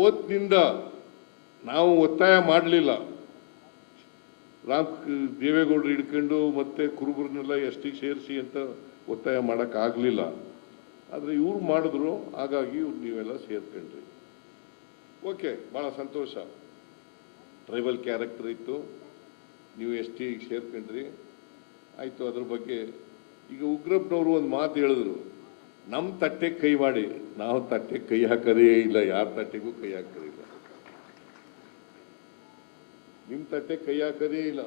ಅವತ್ತಿನಿಂದ ನಾವು ಒತ್ತಾಯ ಮಾಡಲಿಲ್ಲ. ರಾಮ್ ದೇವೇಗೌಡರು ಹಿಡ್ಕೊಂಡು ಮತ್ತೆ ಕುರುಬರನ್ನೆಲ್ಲ ಎಷ್ಟಿಗೆ ಸೇರಿಸಿ ಅಂತ ಒತ್ತಾಯ ಮಾಡೋಕ್ಕಾಗಲಿಲ್ಲ ಆದರೆ ಇವ್ರು ಮಾಡಿದ್ರು, ಹಾಗಾಗಿ ಇವ್ರು ನೀವೆಲ್ಲ ಸೇರ್ಕೊಂಡ್ರಿ. ಓಕೆ ಭಾಳ ಸಂತೋಷ. ಟ್ರೈಬಲ್ ಕ್ಯಾರೆಕ್ಟರ್ ಇತ್ತು. ನೀವು ಎಷ್ಟಿಗೆ ಸೇರ್ಕೊಂಡ್ರಿ? ಆಯಿತು, ಅದ್ರ ಬಗ್ಗೆ ಈಗ ಉಗ್ರಪ್ಪನವರು ಒಂದು ಮಾತು ಹೇಳಿದ್ರು. ನಮ್ಮ ತಟ್ಟೆಗೆ ಕೈ ಮಾಡಿ, ನಾವು ತಟ್ಟೆಗೆ ಕೈ ಹಾಕೋದೇ ಇಲ್ಲ, ಯಾರ ತಟ್ಟೆಗೂ ಕೈ ಹಾಕೋದಿಲ್ಲ ನಿಮ್ಮ ತಟ್ಟೆಗೆ ಕೈ ಹಾಕೋದೇ ಇಲ್ಲ.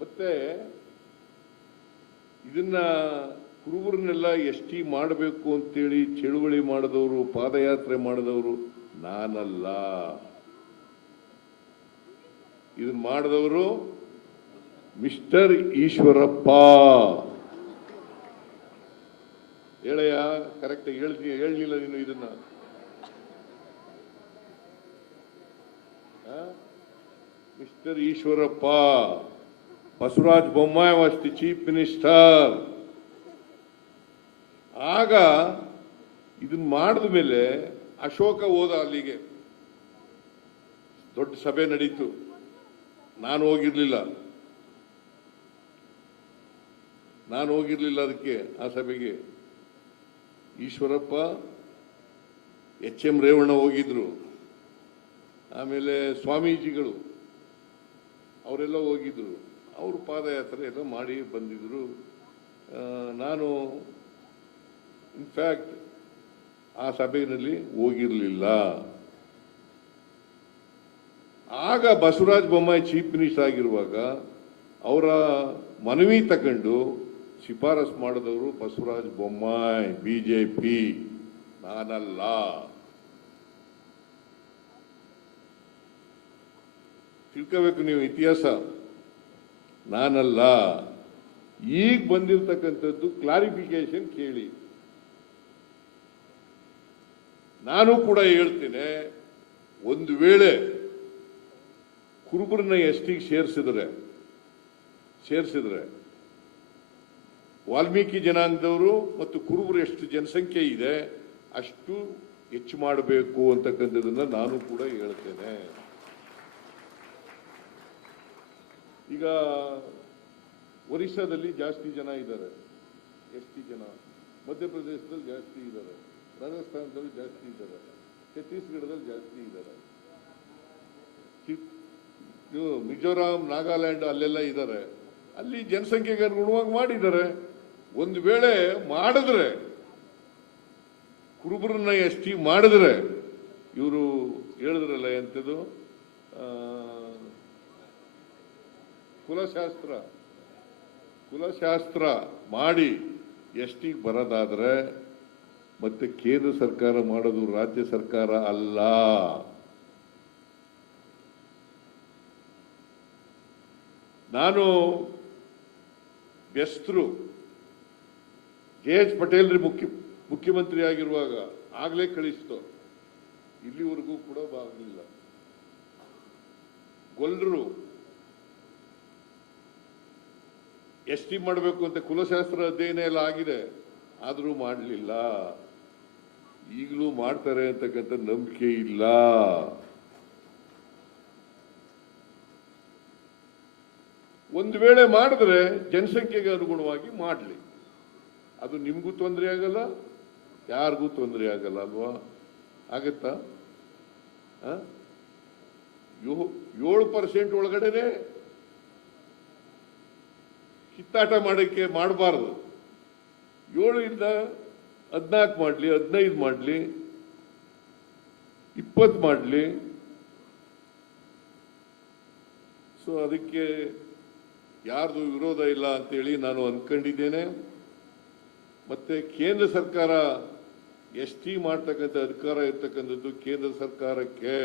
ಮತ್ತೆ ಇದನ್ನ ಕುರುಬರನ್ನೆಲ್ಲ ಎಷ್ಟಿ ಮಾಡಬೇಕು ಅಂತೇಳಿ ಚಳುವಳಿ ಮಾಡಿದವರು, ಪಾದಯಾತ್ರೆ ಮಾಡಿದವರು ನಾನಲ್ಲ. ಇದನ್ನ ಮಾಡಿದವರು ಮಿಸ್ಟರ್ ಈಶ್ವರಪ್ಪ. ಹೇಳಯ್ಯ ಕರೆಕ್ಟ್ ಹೇಳ್ತೀನಿ ಹೇಳಲಿಲ್ಲ ನೀನು ಇದನ್ನ? Mister Eshwarappa, Basavaraj Bommai was the chief minister ಆಗ ಇದನ್ನ ಮಾಡಿದ ಮೇಲೆ ಅಶೋಕ ಹೋದ ಅಲ್ಲಿಗೆ. ದೊಡ್ಡ ಸಭೆ ನಡೀತು. ನಾನು ಹೋಗಿರ್ಲಿಲ್ಲ. ನಾನು ಹೋಗಿರ್ಲಿಲ್ಲ ಅದಕ್ಕೆ ಆ ಸಭೆಗೆ. ಈಶ್ವರಪ್ಪ ಎಚ್ ಎಂ ರೇವಣ್ಣ ಹೋಗಿದ್ರು. ಆಮೇಲೆ ಸ್ವಾಮೀಜಿಗಳು ಅವರೆಲ್ಲ ಹೋಗಿದ್ರು. ಅವರು ಪಾದಯಾತ್ರೆ ಎಲ್ಲ ಮಾಡಿ ಬಂದಿದ್ರು. ಆ, ನಾನು ಇನ್ಫ್ಯಾಕ್ಟ್ ಆ ಸಭೆಯಲ್ಲಿ ಹೋಗಿರಲಿಲ್ಲ. ಆಗ ಬಸವರಾಜ ಬೊಮ್ಮಾಯಿ ಚೀಫ್ ಮಿನಿಸ್ಟರ್ ಆಗಿರುವಾಗ ಅವರ ಮನವಿ ತಗೊಂಡು ಶಿಫಾರಸ್ ಮಾಡಿದವರು ಬಸವರಾಜ ಬೊಮ್ಮಾಯಿ ಬಿಜೆಪಿ ನಾನಲ್ಲ. ತಿಳ್ಕೋಬೇಕು ನೀವು ಇತಿಹಾಸ. ನಾನಲ್ಲ. ಈಗ ಬಂದಿರತಕ್ಕಂಥದ್ದು ಕ್ಲಾರಿಫಿಕೇಶನ್ ಕೇಳಿ. ನಾನು ಕೂಡ ಹೇಳ್ತೇನೆ, ಒಂದು ವೇಳೆ ಕುರುಬರನ್ನ ಎಷ್ಟಿಗೆ ಸೇರಿಸಿದ್ರೆ ಸೇರಿಸಿದ್ರೆ ವಾಲ್ಮೀಕಿ ಜನಾಂಗದವರು ಮತ್ತು ಕುರುಬರು ಎಷ್ಟು ಜನಸಂಖ್ಯೆ ಇದೆ, ಅಷ್ಟು ಹೆಚ್ಚು ಮಾಡಬೇಕು ಅಂತಕ್ಕಂಥದ್ದನ್ನು ನಾನು ಕೂಡ ಹೇಳ್ತೇನೆ. ಈಗ ಒರಿಸ್ಸಾದಲ್ಲಿ ಜಾಸ್ತಿ ಜನ ಇದ್ದಾರೆ. ಎಷ್ಟು ಜನ? ಮಧ್ಯಪ್ರದೇಶದಲ್ಲಿ ಜಾಸ್ತಿ ಇದ್ದಾರೆ. ರಾಜಸ್ಥಾನದಲ್ಲಿ ಜಾಸ್ತಿ ಇದ್ದಾರೆ. ಛತ್ತೀಸ್ಗಢದಲ್ಲಿ ಜಾಸ್ತಿ ಇದ್ದಾರೆ. ಮಿಜೋರಾಂ, ನಾಗಾಲ್ಯಾಂಡ್ ಅಲ್ಲೆಲ್ಲ ಇದ್ದಾರೆ. ಅಲ್ಲಿ ಜನಸಂಖ್ಯೆಗೆ ಅನುಗುಣವಾಗಿ ಮಾಡಿದ್ದಾರೆ. ಒಂದು ವೇಳೆ ಮಾಡಿದ್ರೆ, ಕುರುಬರನ್ನ ಎಸ್ ಟಿ ಮಾಡಿದ್ರೆ, ಇವರು ಹೇಳಿದ್ರಲ್ಲ ಎಂಥದ್ದು ಕುಲಶಾಸ್ತ್ರ. ಕುಲಶಾಸ್ತ್ರ ಮಾಡಿ ಎಸ್ ಟಿ ಬರೋದಾದ್ರೆ, ಮತ್ತೆ ಕೇಂದ್ರ ಸರ್ಕಾರ ಮಾಡೋದು ರಾಜ್ಯ ಸರ್ಕಾರ ಅಲ್ಲ. ನಾನು ಬೆಸ್ತರು ಜೆ ಎಚ್. ಪಟೇಲ್ ಮುಖ್ಯ ಮುಖ್ಯಮಂತ್ರಿ ಆಗಿರುವಾಗ ಆಗ್ಲೇ ಕಳಿಸ್ತು. ಇಲ್ಲಿವರೆಗೂ ಕೂಡ ಆಗಲಿಲ್ಲ ಗೊಲ್ಲರು ಎಸ್ ಟಿ ಮಾಡಬೇಕು ಅಂತ ಕುಲಶಾಸ್ತ್ರ ಅಧ್ಯಯನ ಎಲ್ಲ ಆಗಿದೆ, ಆದರೂ ಮಾಡಲಿಲ್ಲ. ಈಗಲೂ ಮಾಡ್ತಾರೆ ಅಂತಕ್ಕಂಥ ನಂಬಿಕೆ ಇಲ್ಲ. ಒಂದು ವೇಳೆ ಮಾಡಿದ್ರೆ ಜನಸಂಖ್ಯೆಗೆ ಅನುಗುಣವಾಗಿ ಮಾಡಲಿ. ಅದು ನಿಮಗೂ ತೊಂದರೆ ಆಗಲ್ಲ, ಯಾರಿಗೂ ತೊಂದರೆ ಆಗಲ್ಲ ಅಲ್ವಾ? ಆಗತ್ತಾ? ಏಳು ಪರ್ಸೆಂಟ್ ಒಳಗಡೆನೆ ಕಿತ್ತಾಟ ಮಾಡೋಕ್ಕೆ ಮಾಡಬಾರ್ದು. ಏಳಿಂದ ಹದಿನಾಲ್ಕು ಮಾಡಲಿ, ಹದಿನೈದು ಮಾಡಲಿ, ಇಪ್ಪತ್ತು ಮಾಡಲಿ. ಸೊ ಅದಕ್ಕೆ ಯಾರ್ದು ವಿರೋಧ ಇಲ್ಲ ಅಂತೇಳಿ ನಾನು ಅನ್ಕೊಂಡಿದ್ದೇನೆ. ಮತ್ತೆ ಕೇಂದ್ರ ಸರ್ಕಾರ ಎಸ್ ಟಿ ಮಾಡ್ತಕ್ಕಂಥ ಅಧಿಕಾರ ಇರ್ತಕ್ಕಂಥದ್ದು ಕೇಂದ್ರ ಸರ್ಕಾರಕ್ಕೆ,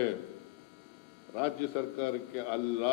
ರಾಜ್ಯ ಸರ್ಕಾರಕ್ಕೆ ಅಲ್ಲ.